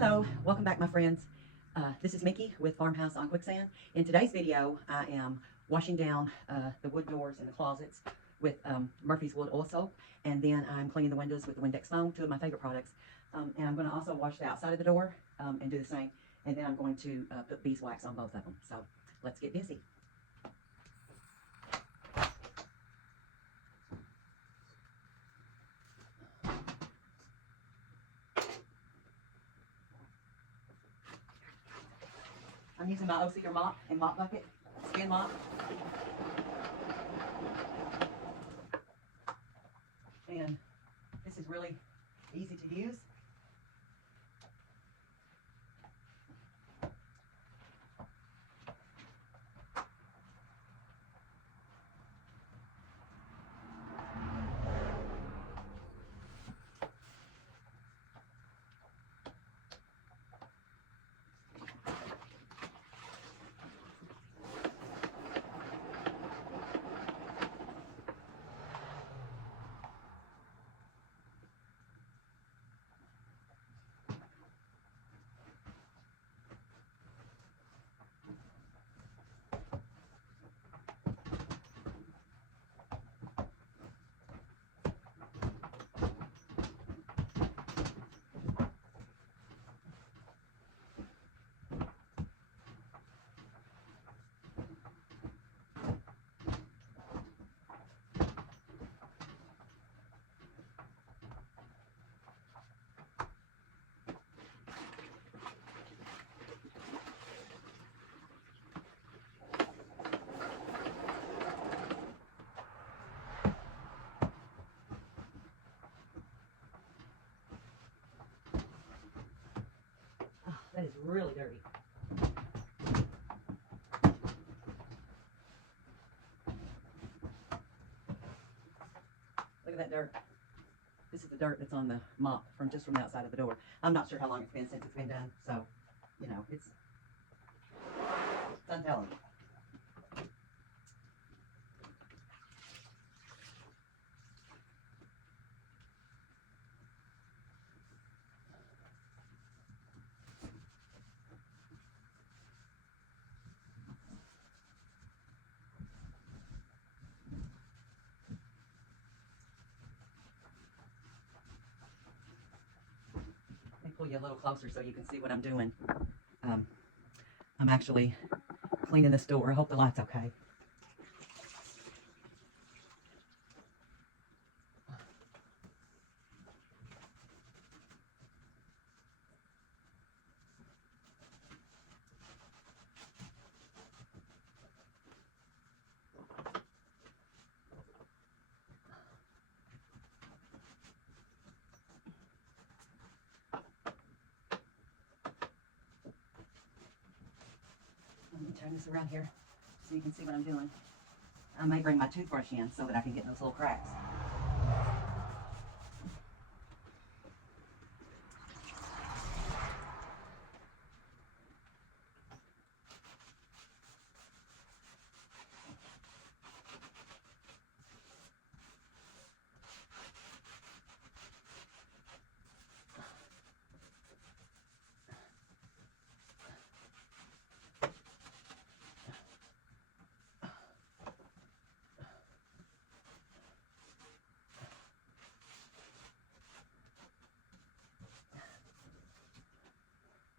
Hello, welcome back my friends. This is Mickey with Farmhouse on Quicksand. In today's video, I am washing down the wood doors and the closets with Murphy's Wood Oil Soap, and then I'm cleaning the windows with the Windex Foam, two of my favorite products. And I'm going to also wash the outside of the door and do the same, and then I'm going to put beeswax on both of them. So let's get busy. I'm using my O-Seeker mop and mop bucket, skin mop. And this is really easy to use. Oh, that is really dirty. Look at that dirt. This is the dirt that's on the mop from the outside of the door. I'm not sure how long it's been since it's been done, so you know it's untelling. Let me pull you a little closer so you can see what I'm doing. I'm actually cleaning this door. I hope the light's okay. Let me turn this around here so you can see what I'm doing. I may bring my toothbrush in so that I can get those little cracks.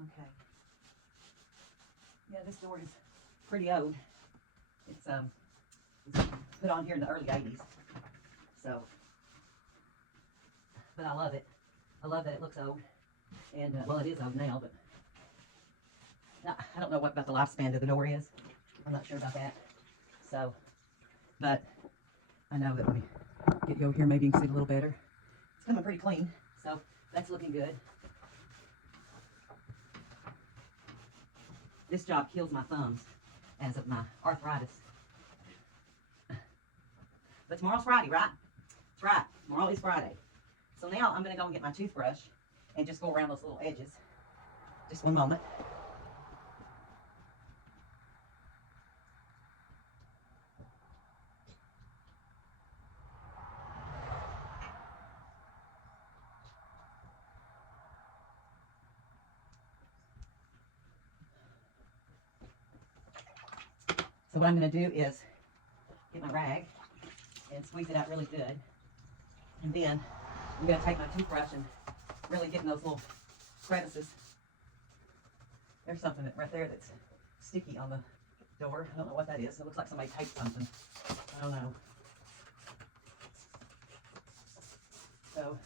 Okay. Yeah, this door is pretty old. It's put on here in the early 80s. So, but I love it. I love that it looks old. And, well, it is old now, but I don't know what about the lifespan of the door is. I'm not sure about that. So, but I know that when we get you over here, maybe you can see it a little better. It's coming pretty clean, so that's looking good. This job kills my thumbs as of my arthritis. But tomorrow's Friday, right? That's right. Tomorrow is Friday. So now I'm going to go and get my toothbrush and just go around those little edges. Just one moment. So what I'm going to do is get my rag and squeeze it out really good. And then I'm going to take my toothbrush and really get in those little crevices. There's something right there that's sticky on the door. I don't know what that is. It looks like somebody taped something. I don't know. So I'm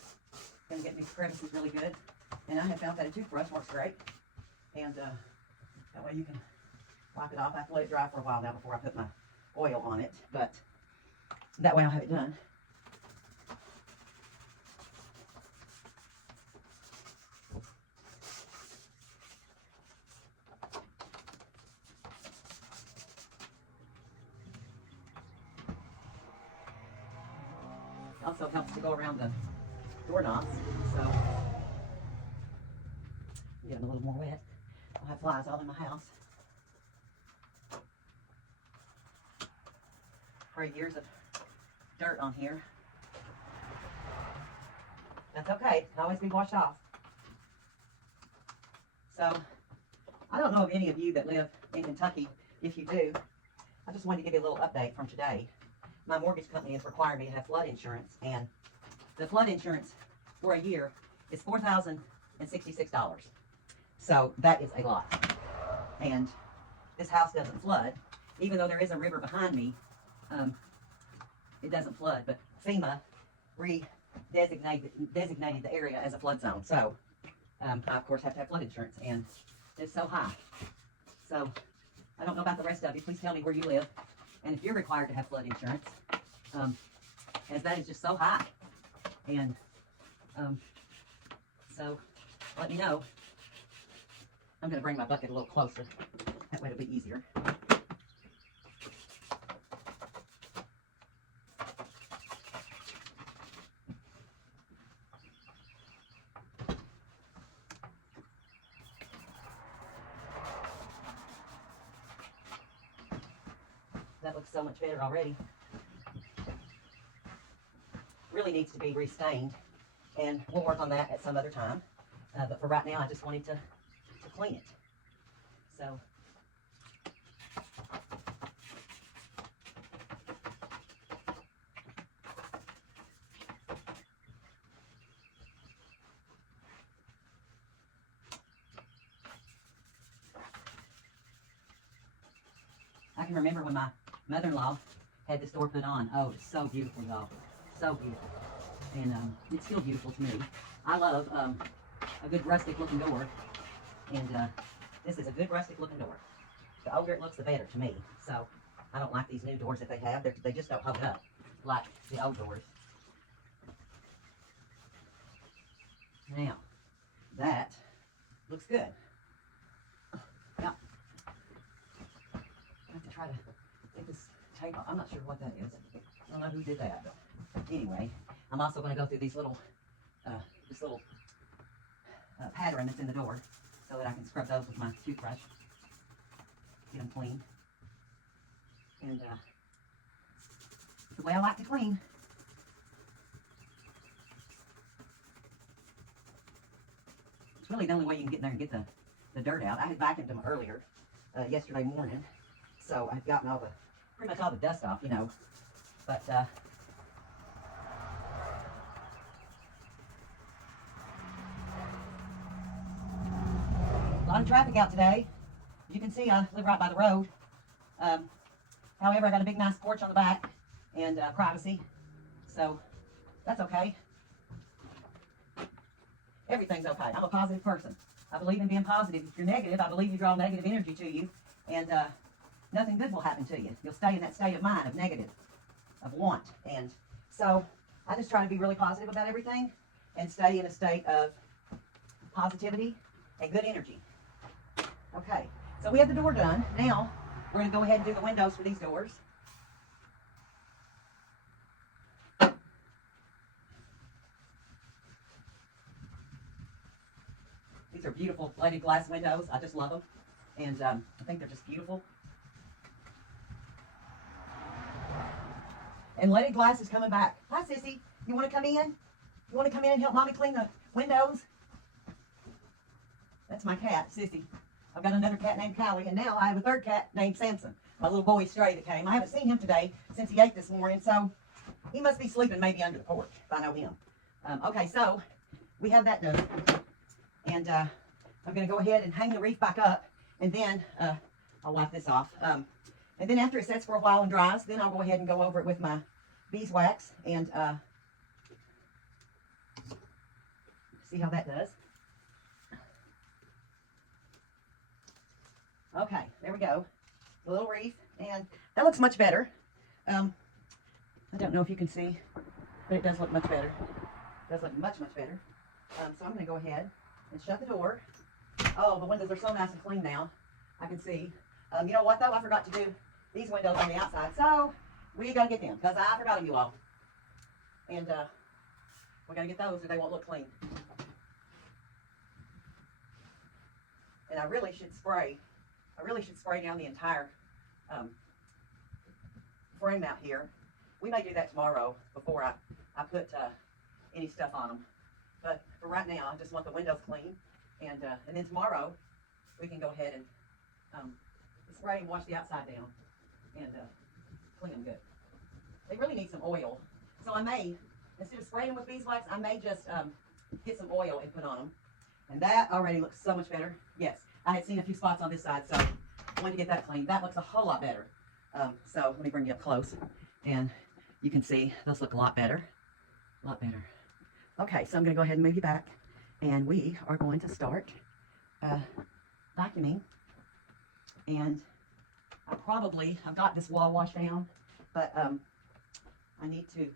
going to get these crevices really good. And I have found that a toothbrush works great. And that way you can wipe it off. I have to let it dry for a while now before I put my oil on it. But that way I'll have it done. It also helps to go around the doorknobs, so I'm getting a little more wet. I'll have flies all in my house. For years of dirt on here. That's okay. It can always be washed off. So, I don't know of any of you that live in Kentucky. If you do, I just wanted to give you a little update from today. My mortgage company has required me to have flood insurance, and the flood insurance for a year is $4,066. So that is a lot. And this house doesn't flood, even though there is a river behind me. It doesn't flood, but FEMA designated the area as a flood zone. So I of course have to have flood insurance, and it's so high. So I don't know about the rest of you. Please tell me where you live, and if you're required to have flood insurance, as that is just so high. And so let me know. I'm going to bring my bucket a little closer. That way it'll be easier. That looks so much better already. Really needs to be restained, and we'll work on that at some other time. But for right now, I just wanted to clean it. So I can remember when my mother-in-law had this door put on. Oh, it's so beautiful, y'all. So beautiful. And it's still beautiful to me. I love a good rustic looking door. And this is a good rustic looking door. The older it looks, the better to me. So I don't like these new doors that they have. They just don't hold up like the old doors. Now, that looks good. Now, I have to try to get this tape off. I'm not sure what that is. I don't know who did that, but anyway, I'm also going to go through these little, this little pattern that's in the door, so that I can scrub those with my toothbrush, get them clean. And it's the way I like to clean. It's really the only way you can get in there and get the dirt out. I had vacuumed them earlier, yesterday morning, so I've gotten all pretty much all the dust off, you know. But a lot of traffic out today. You can see I live right by the road. However, I got a big nice porch on the back and privacy, so that's okay. Everything's okay. I'm a positive person. I believe in being positive. If you're negative, I believe you draw negative energy to you, and nothing good will happen to you. You'll stay in that state of mind of negative, of want. And so I just try to be really positive about everything and stay in a state of positivity and good energy. Okay, so we have the door done. Now we're going to go ahead and do the windows for these doors. These are beautiful plated glass windows. I just love them. And I think they're just beautiful. And leaded glass is coming back. Hi, Sissy. You want to come in? You want to come in and help Mommy clean the windows? That's my cat, Sissy. I've got another cat named Callie, and now I have a third cat named Samson, my little boy stray that came. I haven't seen him today since he ate this morning, so he must be sleeping maybe under the porch, if I know him. Okay, so we have that done. And I'm going to go ahead and hang the reef back up, and then I'll wipe this off. And then after it sets for a while and dries, then I'll go ahead and go over it with my beeswax and see how that does. Okay, there we go. A little wreath, and that looks much better. I don't know if you can see, but it does look much better. It does look much, much better. So I'm going to go ahead and shut the door. Oh, the windows are so nice and clean now. I can see. You know what, though? I forgot to do these windows on the outside, so we got to get them, because I forgot them, you all. And we got to get those, or they won't look clean. And I really should spray down the entire frame out here. We may do that tomorrow before I put any stuff on them. But for right now, I just want the windows clean. And then tomorrow, we can go ahead and spray and wash the outside down and clean them good. They really need some oil. So I may, instead of spraying them with beeswax, I may just get some oil and put on them. And that already looks so much better. Yes, I had seen a few spots on this side, so I wanted to get that clean. That looks a whole lot better. So let me bring you up close, and you can see those look a lot better. A lot better. Okay, so I'm going to go ahead and move you back, and we are going to start vacuuming. And I've got this wall washed down, but I need to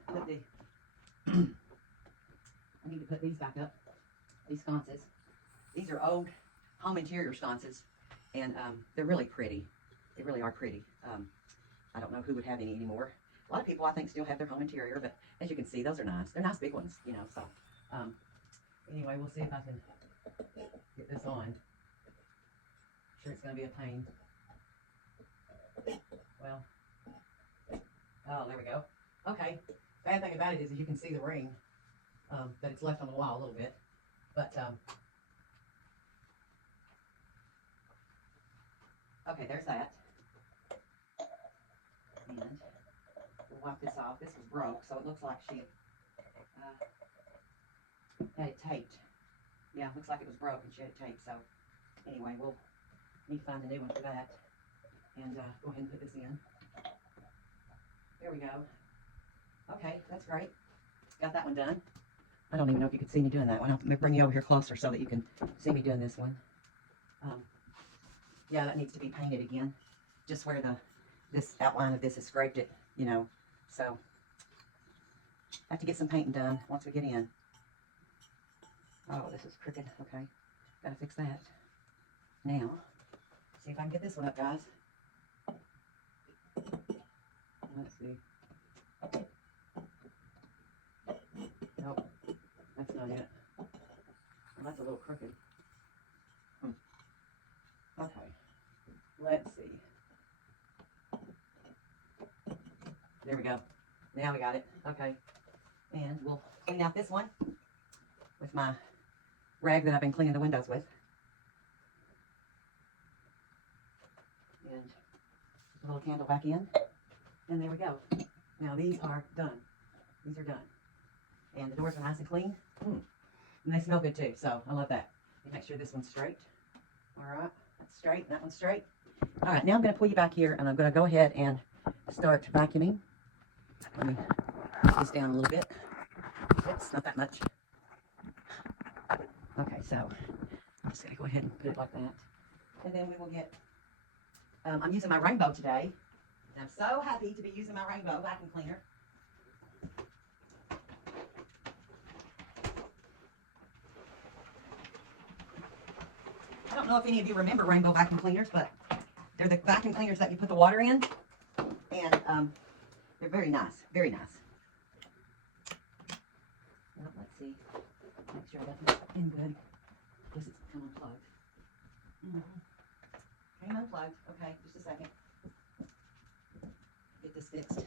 put these back up, these sconces. These are old home interior sconces, and they're really pretty. They really are pretty. I don't know who would have any anymore. A lot of people, I think, still have their home interior, but as you can see, those are nice. They're nice big ones, you know, so anyway, we'll see if I can get this on. I'm sure it's going to be a pain. Well, oh, there we go. Okay, bad thing about it is you can see the ring that it's left on the wall a little bit, but okay, there's that. And we'll wipe this off. This was broke, so it looks like she had it taped. Yeah, it looks like it was broke and she had it taped. So anyway, we'll need to find a new one for that. And go ahead and put this in. There we go. Okay, that's great. Got that one done. I don't even know if you can see me doing that one. I'll bring you over here closer so that you can see me doing this one. Yeah, that needs to be painted again. Just where this outline of this has scraped it, you know. So, I have to get some painting done once we get in. Oh, this is crooked. Okay, gotta fix that. Now, see if I can get this one up, guys. Let's see. Nope, that's not it. Well, that's a little crooked. Okay, let's see. There we go. Now we got it. Okay, and we'll clean out this one with my rag that I've been cleaning the windows with. And put the little candle back in. And there we go. Now these are done. These are done. And the doors are nice and clean. And they smell good too, so I love that. And make sure this one's straight. Alright, that's straight, that one's straight. Alright, now I'm going to pull you back here, and I'm going to go ahead and start vacuuming. Let me put this down a little bit. Oops, not that much. Okay, so I'm just going to go ahead and put it like that. And then we will get, I'm using my Rainbow today. And I'm so happy to be using my Rainbow vacuum cleaner. I don't know if any of you remember Rainbow vacuum cleaners, but they're the vacuum cleaners that you put the water in. And they're very nice, very nice. Well, let's see. Make sure I got this in good. Guess it's become unplugged. Came unplugged. Okay, just a second. Get this fixed.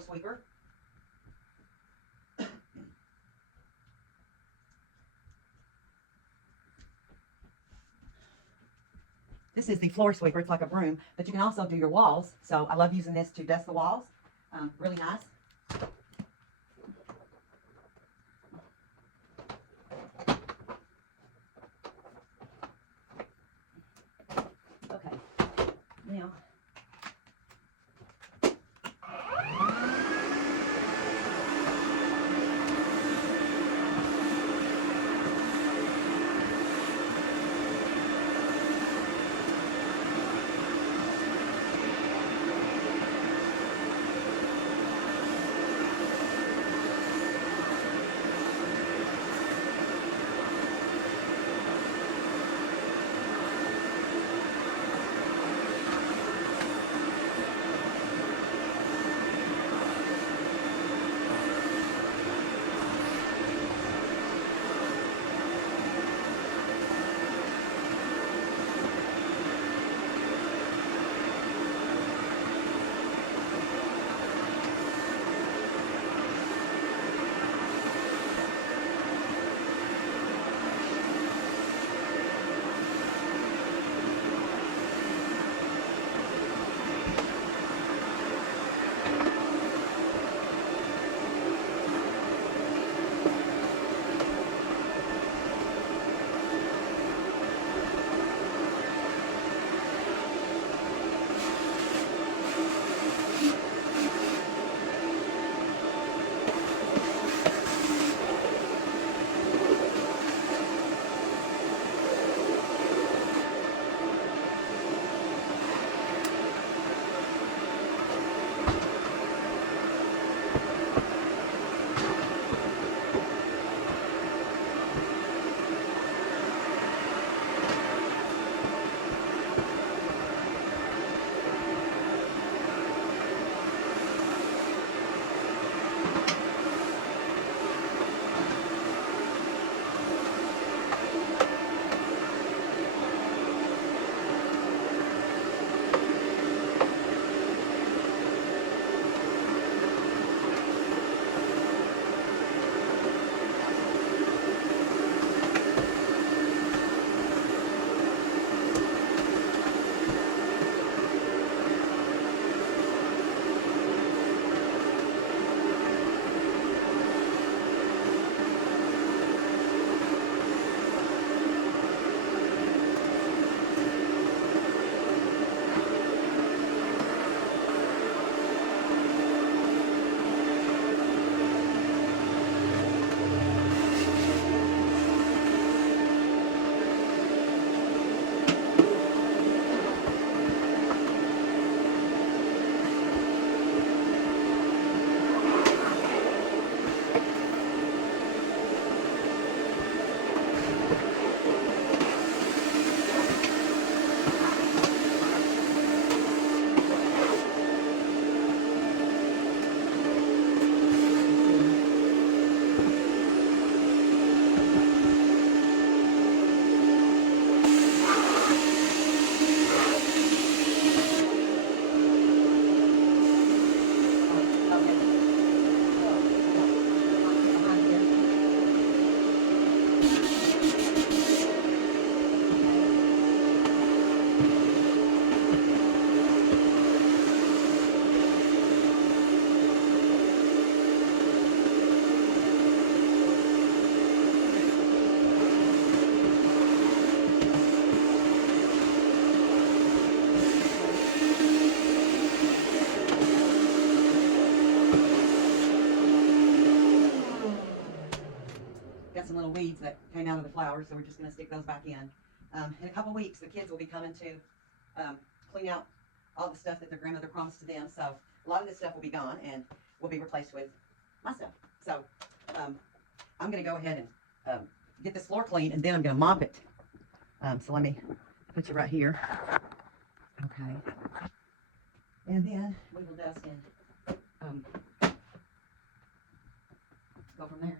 floor sweeper. This is the floor sweeper. It's like a broom, but you can also do your walls. So I love using this to dust the walls. Really nice. Okay, now got some little weeds that came out of the flowers, so we're just going to stick those back in. In a couple weeks, the kids will be coming to clean out all the stuff that their grandmother promised to them. So a lot of this stuff will be gone and will be replaced with my stuff. So I'm going to go ahead and get this floor clean, and then I'm going to mop it. So let me put you right here. Okay. And then we will dust and go from there.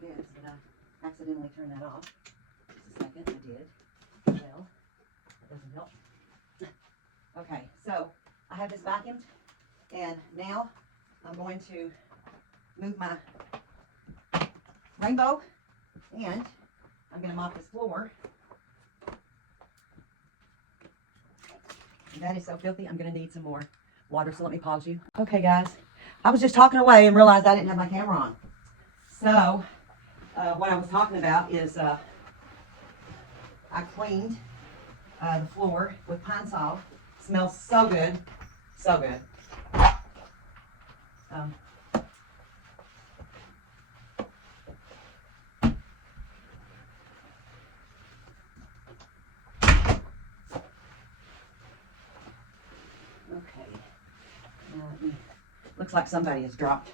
guess, but I accidentally turned that off. Just a second, I did. Well, that doesn't help. Okay, so I have this vacuumed, and now I'm going to move my rainbow, and I'm going to mop this floor. That is so filthy. I'm going to need some more water, so let me pause you. Okay, guys. I was just talking away and realized I didn't have my camera on. So, what I was talking about is I cleaned the floor with Pine Sol. Smells so good. So good. Looks like somebody has dropped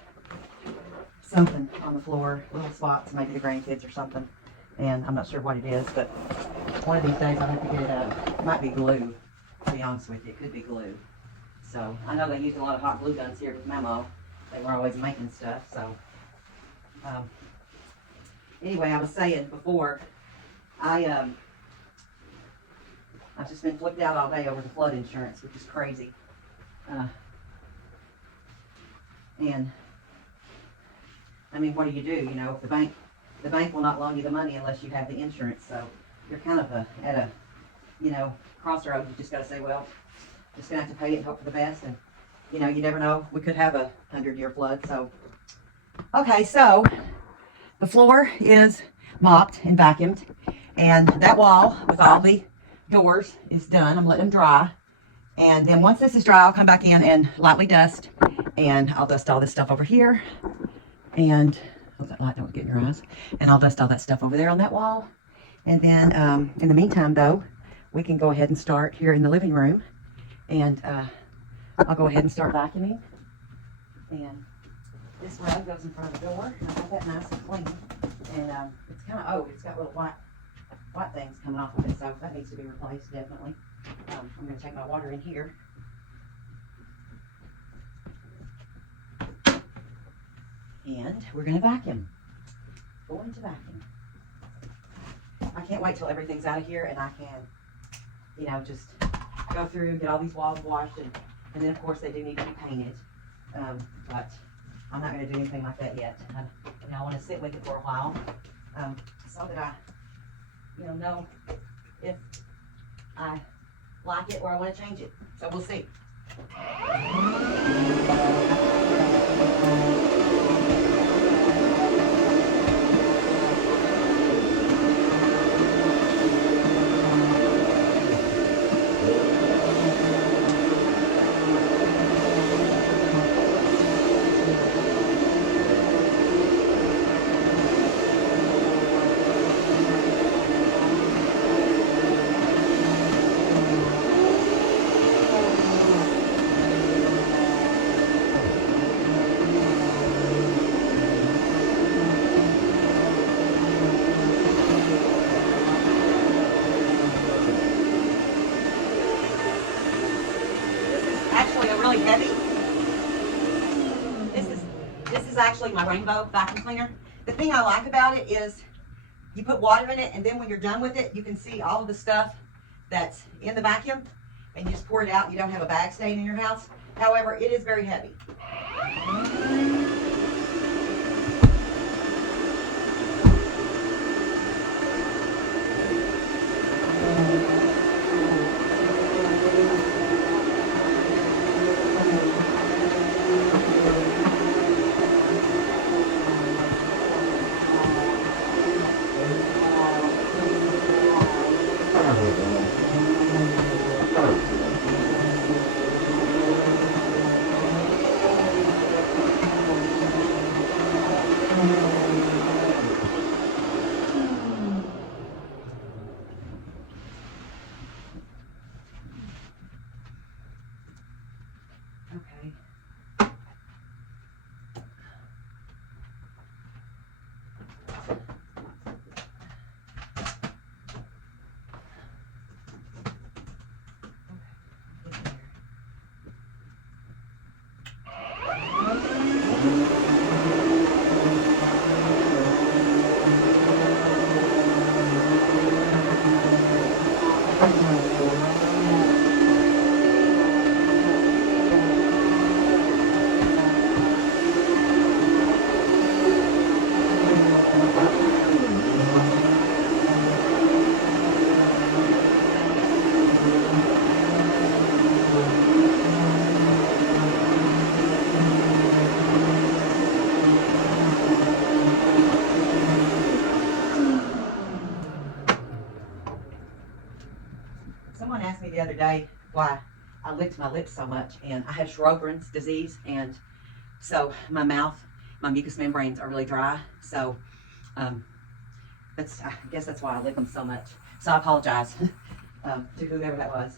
something on the floor, little spots, maybe the grandkids or something. And I'm not sure what it is, but one of these days I'll have to get it out. It might be glue, to be honest with you. It could be glue. So I know they used a lot of hot glue guns here with Memo. They were always making stuff. So anyway, I was saying before, I've just been flipped out all day over the flood insurance, which is crazy. And I mean, what do? You know, the bank will not loan you the money unless you have the insurance. So you're kind of at a, you know, crossroads. You just got to say, well, just gonna have to pay it and hope for the best. And you know, you never know. We could have a 100-year flood. So okay, so the floor is mopped and vacuumed, and that wall with all the doors is done. I'm letting them dry. And then once this is dry, I'll come back in and lightly dust. And I'll dust all this stuff over here. And hope that light don't get in your eyes. And I'll dust all that stuff over there on that wall. And then in the meantime, though, we can go ahead and start here in the living room. And I'll go ahead and start vacuuming. And this rug goes in front of the door. And I got that nice and clean. And it's kind of old. It's got little white things coming off of it. So that needs to be replaced, definitely. I'm going to take my water in here. And we're going to vacuum. Going to vacuum. I can't wait till everything's out of here and I can, you know, just go through and get all these walls washed. And then, of course, they do need to be painted. But I'm not going to do anything like that yet. And I want to sit with it for a while so that I, you know if I like it or I want to change it. So we'll see. Really heavy. This is actually my Rainbow vacuum cleaner. The thing I like about it is you put water in it, and then when you're done with it, you can see all of the stuff that's in the vacuum, and you just pour it out and you don't have a bag staying in your house. However, it is very heavy. the other day why I licked my lips so much, and I have Sjogren's disease, and so my mouth, my mucous membranes are really dry. So I guess that's why I lick them so much. So I apologize to whoever that was.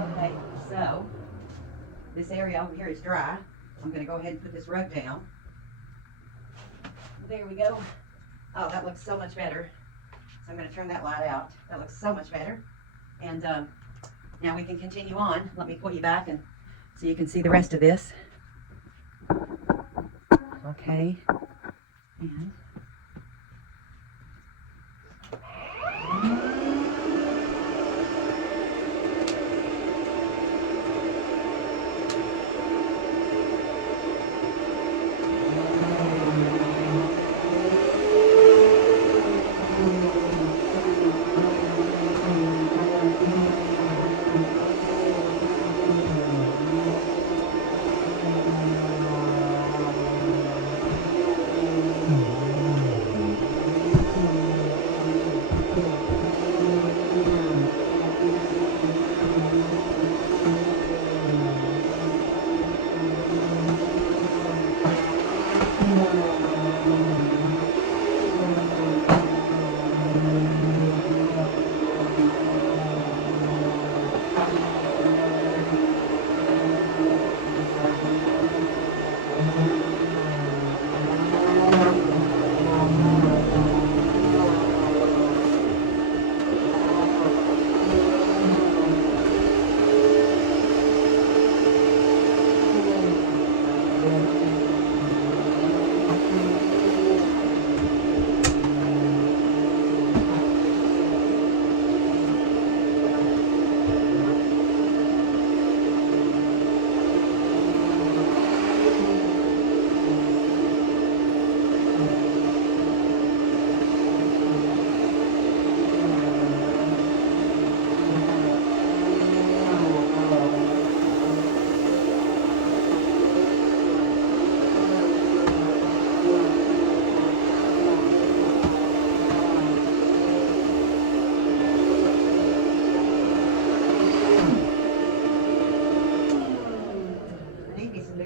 Okay, so this area over here is dry. I'm going to go ahead and put this rug down. There we go. Oh, that looks so much better. So I'm going to turn that light out. That looks so much better. And now we can continue on. Let me pull you back and so you can see the rest of this. Okay. And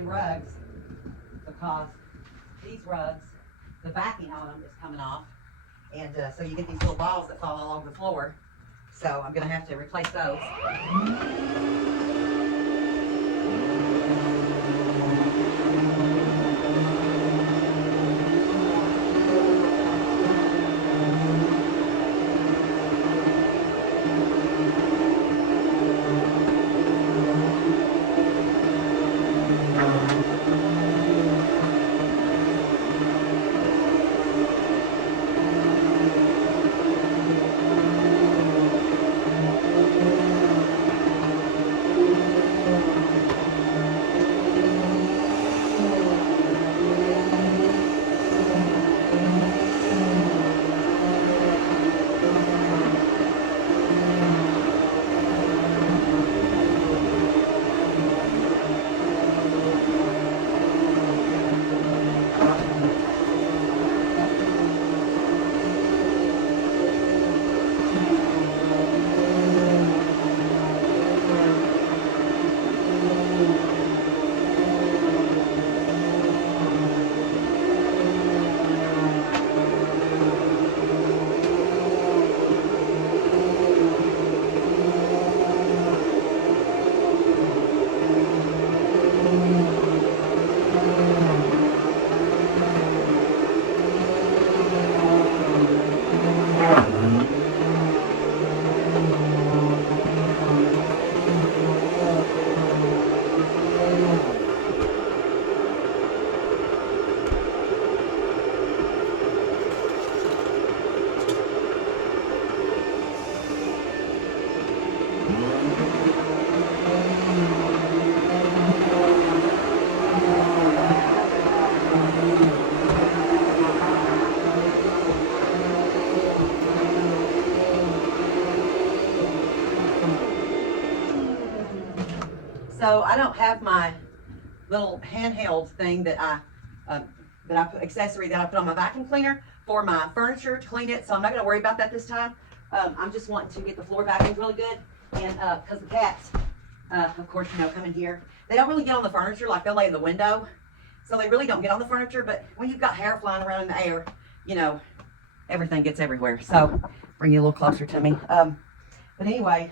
rugs because these rugs the backing on them is coming off. And so you get these little balls that fall all over the floor. So I'm going to have to replace those. So I don't have my little handheld thing that I accessory that I put on my vacuum cleaner for my furniture to clean it. So I'm not going to worry about that this time. I'm just wanting to get the floor vacuumed really good, and because the cats, of course, come in here. They don't really get on the furniture, like they'll lay in the window, so they really don't get on the furniture. But when you've got hair flying around in the air, everything gets everywhere. So bring you a little closer to me. But anyway,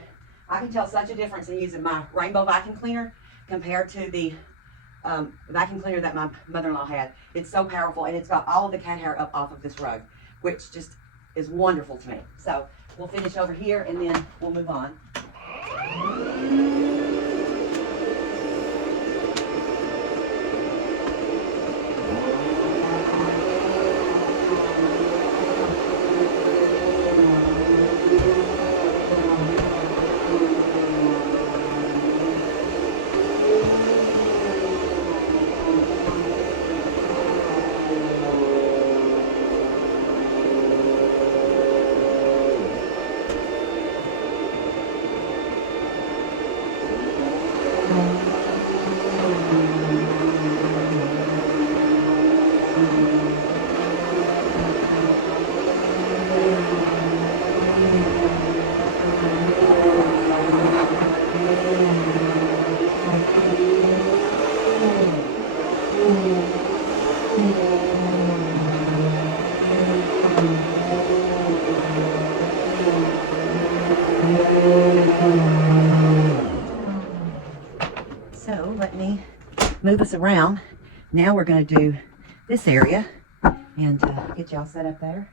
I can tell such a difference in using my Rainbow vacuum cleaner compared to the vacuum cleaner that my mother-in-law had. It's so powerful, and it's got all of the cat hair up off of this rug, which just is wonderful to me. So we'll finish over here, and then we'll move on. So let me move us around. Now we're going to do this area and get y'all set up there.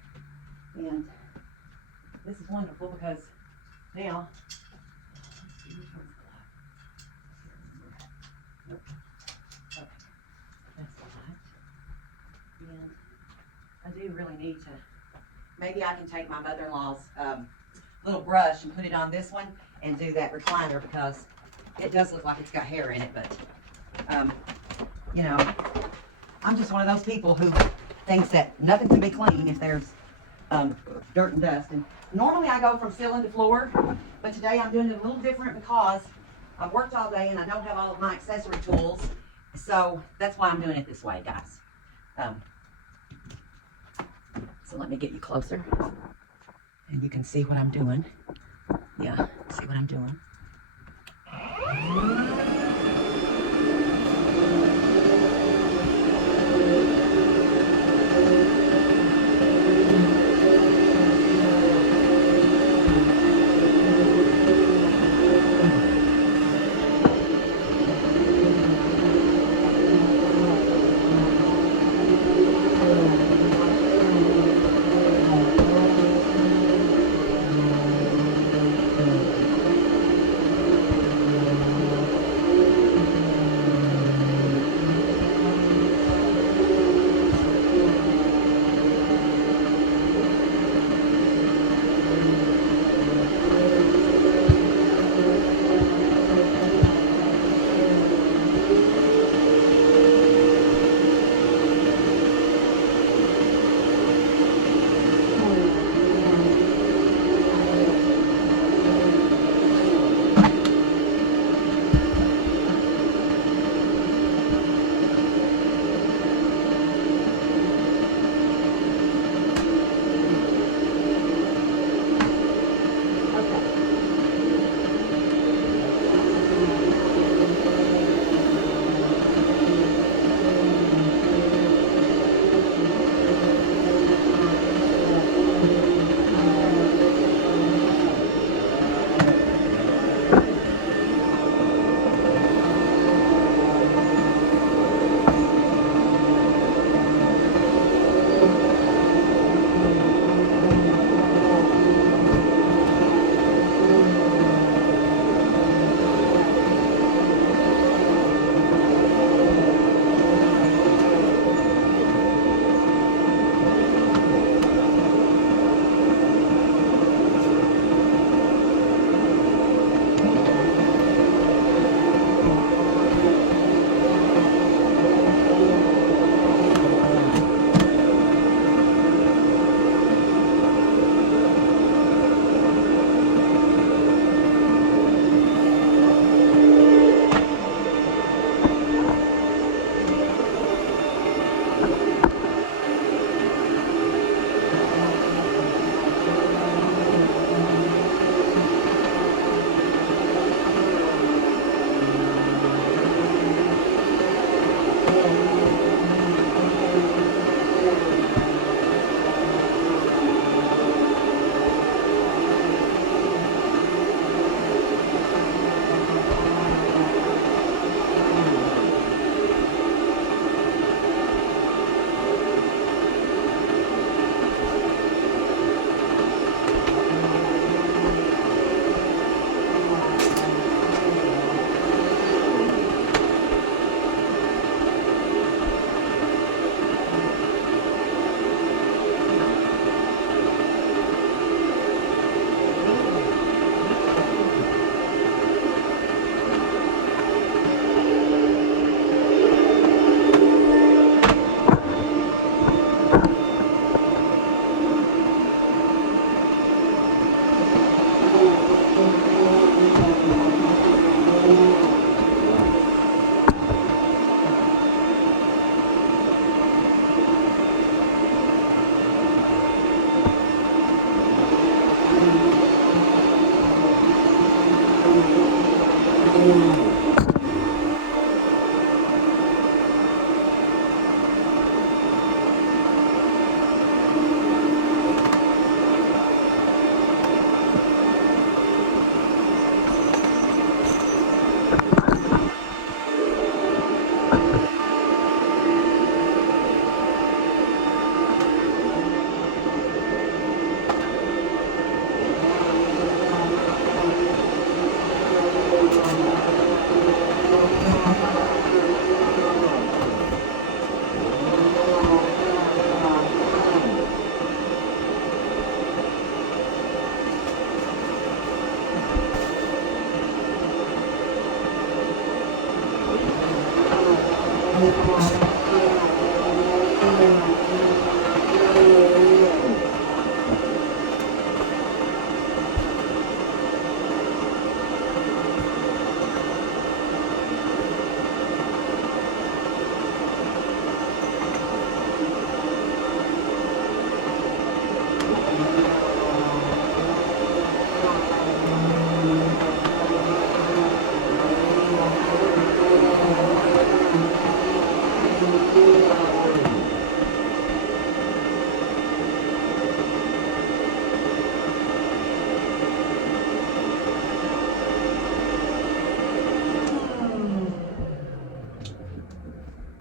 And this is wonderful because now, nope. Okay. That's the light. And I do really need to, maybe I can take my mother-in-law's little brush and put it on this one and do that recliner, because it does look like it's got hair in it, but I'm just one of those people who thinks that nothing can be clean if there's dirt and dust. And normally I go from ceiling to floor, but today I'm doing it a little different because I've worked all day and I don't have all of my accessory tools. So that's why I'm doing it this way, guys. So let me get you closer and you can see what I'm doing. Yeah, see what I'm doing.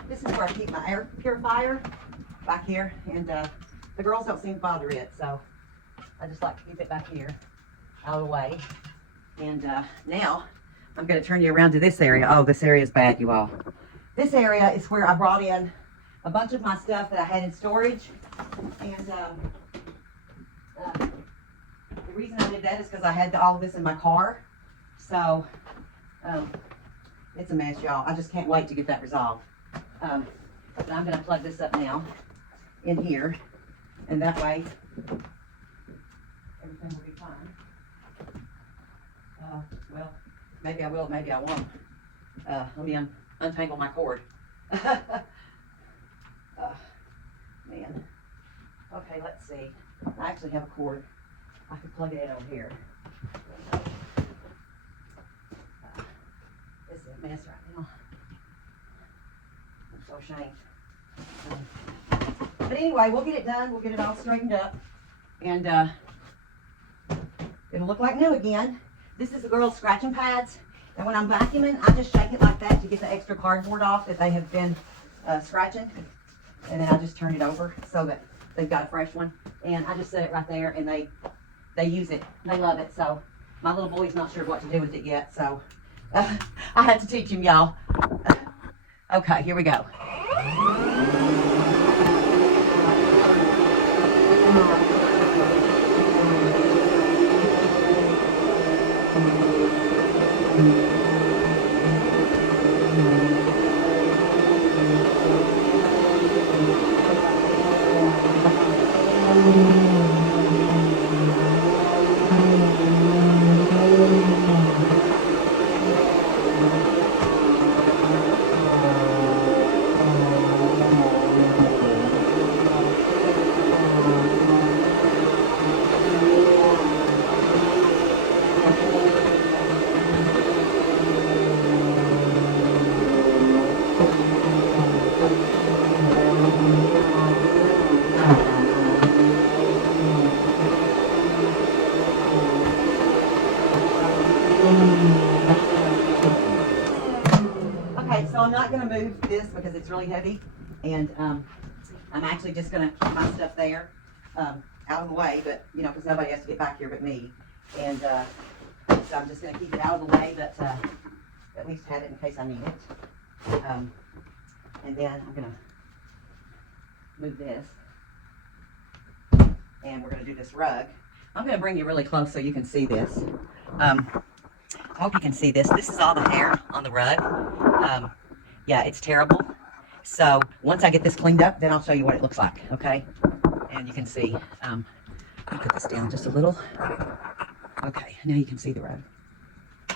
This is where I keep my air purifier, back here, and the girls don't seem to bother it, so I just like to keep it back here, out of the way. And now I'm going to turn you around to this area. Oh, this area is bad, you all. This area is where I brought in a bunch of my stuff that I had in storage, and the reason I did that is because I had all of this in my car, so it's a mess, y'all. I just can't wait to get that resolved. But I'm going to plug this up now in here, and that way everything will be fine. Well, maybe I will, maybe I won't. Let me untangle my cord. Man. Okay, let's see. I actually have a cord. I could plug it in over here. This is a mess right now. I'm so ashamed. But anyway, we'll get it done. We'll get it all straightened up. And it'll look like new again. This is the girls' scratching pads. And when I'm vacuuming, I just shake it like that to get the extra cardboard off that they have been scratching. And then I just turn it over so that they've got a fresh one. And I just set it right there, and they use it. They love it. So my little boy's not sure what to do with it yet. So I had to teach him, y'all. Okay, here we go. Okay, so I'm not going to move this because it's really heavy, and I'm actually just going to keep my stuff there, out of the way, but, you know, because nobody has to get back here but me, and so I'm just going to keep it out of the way, but at least have it in case I need it. And then I'm going to move this, and we're going to do this rug. I'm going to bring you really close so you can see this. I hope you can see this. This is all the hair on the rug. Yeah, it's terrible. So once I get this cleaned up, then I'll show you what it looks like, okay? And you can see, let me put this down just a little. Okay, now you can see the rug. I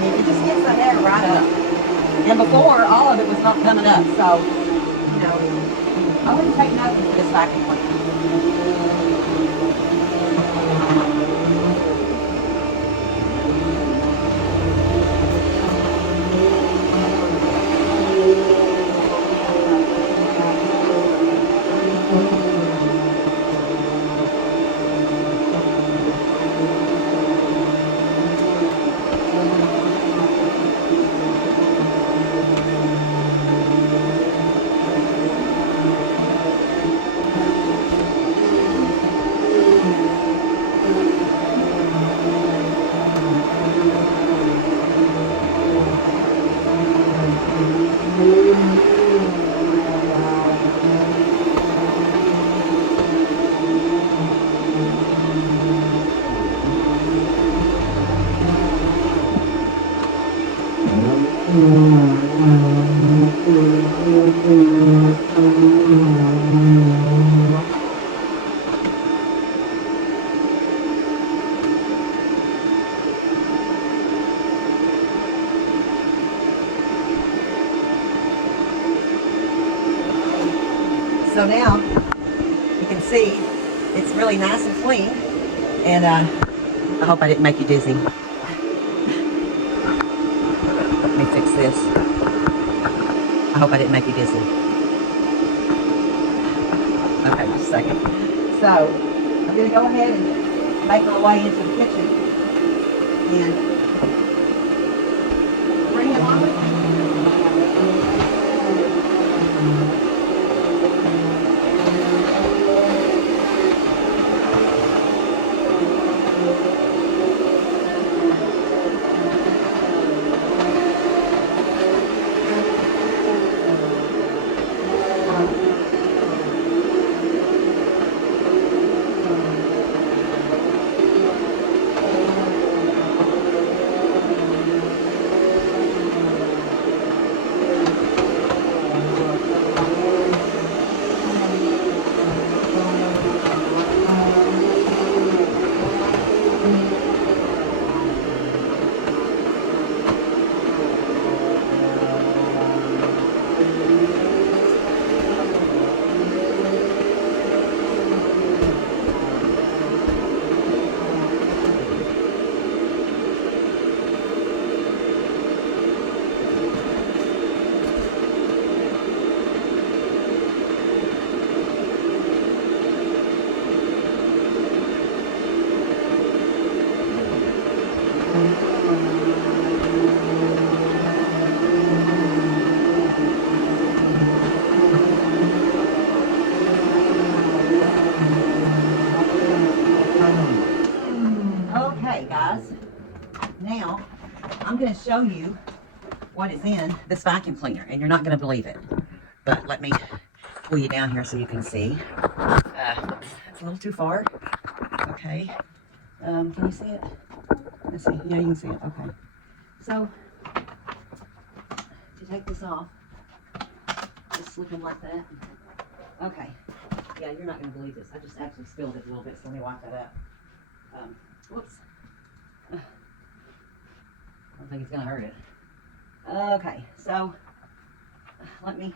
mean, it just gets the hair right up. And before, all of it was not coming up, so, you know, I wouldn't take nothing for this vacuum cleaner. So now you can see it's really nice and clean, and I hope I didn't make you dizzy. Let me fix this. I hope I didn't make you dizzy. Okay, just a second. So I'm going to go ahead and make my way into the kitchen and bring it on with me. Okay, guys, now I'm going to show you what is in this vacuum cleaner, and you're not going to believe it, but let me pull you down here so you can see. It's a little too far. Okay, can you see it? Let's see. Yeah, you can see it. Okay, so to take this off, just slip them like that. Okay, yeah, you're not going to believe this. I just actually spilled it a little bit, so let me wipe that up. Whoops. I don't think it's going to hurt it. Okay, so let me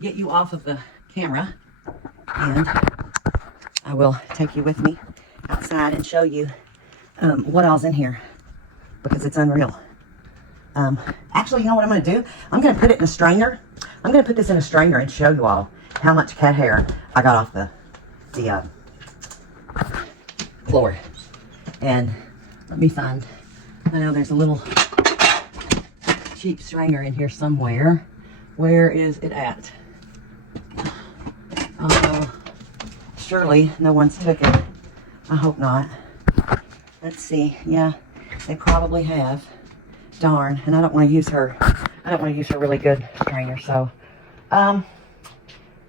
get you off of the camera, and I will take you with me outside and show you what all's in here, because it's unreal. Actually, you know what I'm going to do? I'm going to put it in a strainer. I'm going to put this in a strainer and show you all how much cat hair I got off the floor. And let me find, I know there's a little cheap strainer in here somewhere. Where is it at? Surely no one's took it. I hope not. Let's see. Yeah, they probably have. Darn. And I don't want to use her. I don't want to use her really good strainer. So,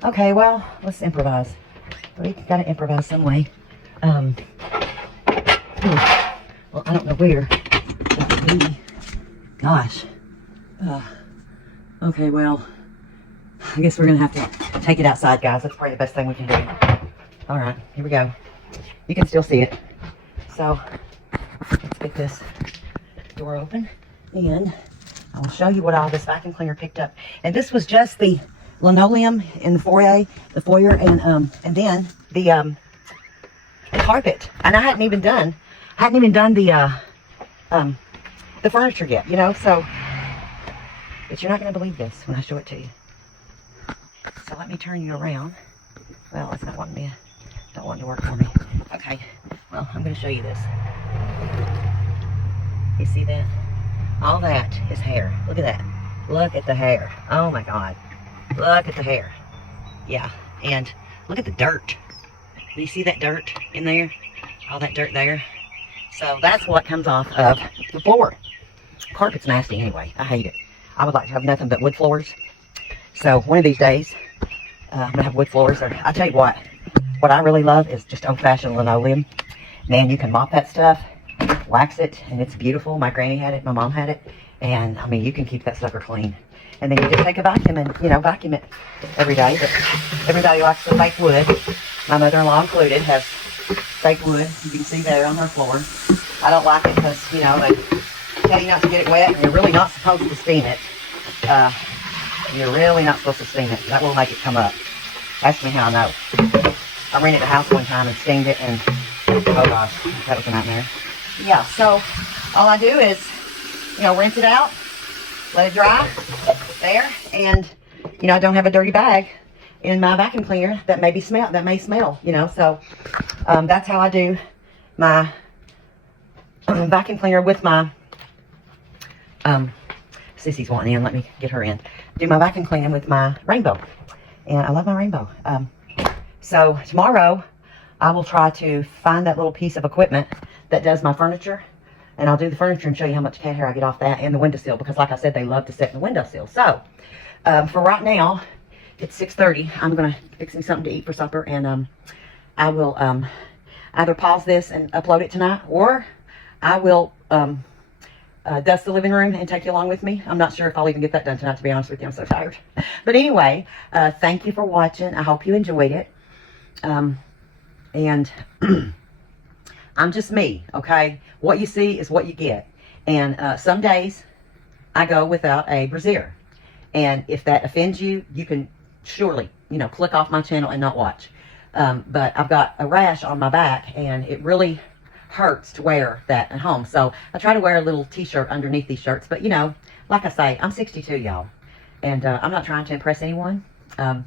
okay. Well, let's improvise. We gotta improvise some way. Well, I don't know where that would be. Gosh. Okay, well, I guess we're going to have to take it outside, guys. That's probably the best thing we can do. All right, here we go. You can still see it. So, let's get this door open, and I will show you what all this vacuum cleaner picked up. And this was just the linoleum in the foyer, and then the carpet. And I hadn't even done the furniture yet, you know, so, but you're not going to believe this when I show it to you. So let me turn you around. Well, it's not wanting me, don't want to work for me. Okay, well, I'm going to show you this. You see that? All that is hair. Look at that. Look at the hair. Oh my God. Look at the hair. Yeah, and look at the dirt. Do you see that dirt in there? All that dirt there. So that's what comes off of the floor. Carpet's nasty anyway. I hate it. I would like to have nothing but wood floors. So one of these days, I'm going to have wood floors. Or I tell you what I really love is just old-fashioned linoleum. Man, you can mop that stuff, wax it, and it's beautiful. My granny had it, my mom had it, and I mean, you can keep that sucker clean. And then you just take a vacuum and, you know, vacuum it every day. But everybody likes the fake wood. My mother-in-law included has fake wood. You can see there on her floor. I don't like it because, you know, they tell you not to get it wet, and you're really not supposed to steam it. You're really not supposed to steam it. That will make it come up. Ask me how I know. I rented a house one time and steamed it, and oh gosh, that was a nightmare. Yeah, so all I do is, you know, rinse it out, let it dry there, and, you know, I don't have a dirty bag in my vacuum cleaner that may smell, you know. So that's how I do my vacuum cleaner with my Sissy's wanting in. Let me get her in. Do my vacuum cleaning with my Rainbow, and I love my Rainbow. So tomorrow I will try to find that little piece of equipment that does my furniture, and I'll do the furniture and show you how much cat hair I get off that and the windowsill, because like I said, they love to sit in the windowsill. So for right now, it's 6:30. I'm gonna fix me something to eat for supper, and I will either pause this and upload it tonight, or I will dust the living room and take you along with me. I'm not sure if I'll even get that done tonight, to be honest with you. I'm so tired. But anyway, thank you for watching. I hope you enjoyed it. And I'm just me, okay? What you see is what you get. And some days I go without a brassiere. And if that offends you, you can surely, you know, click off my channel and not watch. But I've got a rash on my back, and it really hurts to wear that at home. So I try to wear a little t-shirt underneath these shirts. But, you know, like I say, I'm 62, y'all. And I'm not trying to impress anyone. And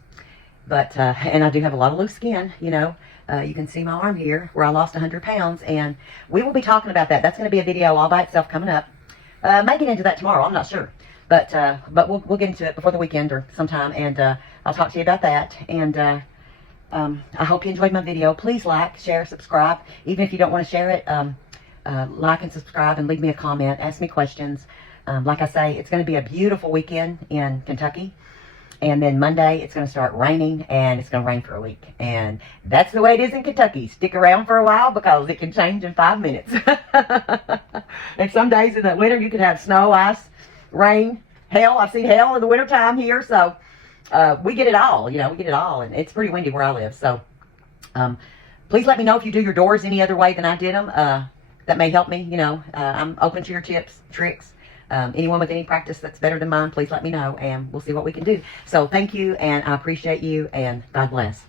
I do have a lot of loose skin, you know. You can see my arm here where I lost 100 pounds. And we will be talking about that. That's going to be a video all by itself coming up. Might get into that tomorrow. I'm not sure. But we'll get into it before the weekend or sometime. And I'll talk to you about that. And I hope you enjoyed my video. Please like, share, subscribe. Even if you don't want to share it, like and subscribe and leave me a comment. Ask me questions. Like I say, it's going to be a beautiful weekend in Kentucky. And then Monday, it's going to start raining, and it's going to rain for a week. And that's the way it is in Kentucky. Stick around for a while, because it can change in 5 minutes. And some days in the winter, you can have snow, ice, rain, hail. I've seen hail in the wintertime here. So we get it all, you know, we get it all. And it's pretty windy where I live. So please let me know if you do your doors any other way than I did them. That may help me, you know. I'm open to your tips, tricks. Anyone with any practice that's better than mine, please let me know, and we'll see what we can do. So thank you, and I appreciate you, and God bless.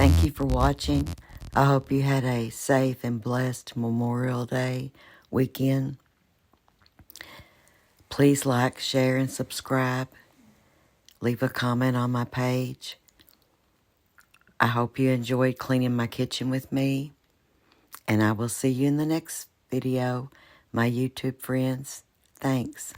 Thank you for watching. I hope you had a safe and blessed Memorial Day weekend. Please like, share, and subscribe. Leave a comment on my page. I hope you enjoyed cleaning my kitchen with me. And I will see you in the next video, my YouTube friends. Thanks.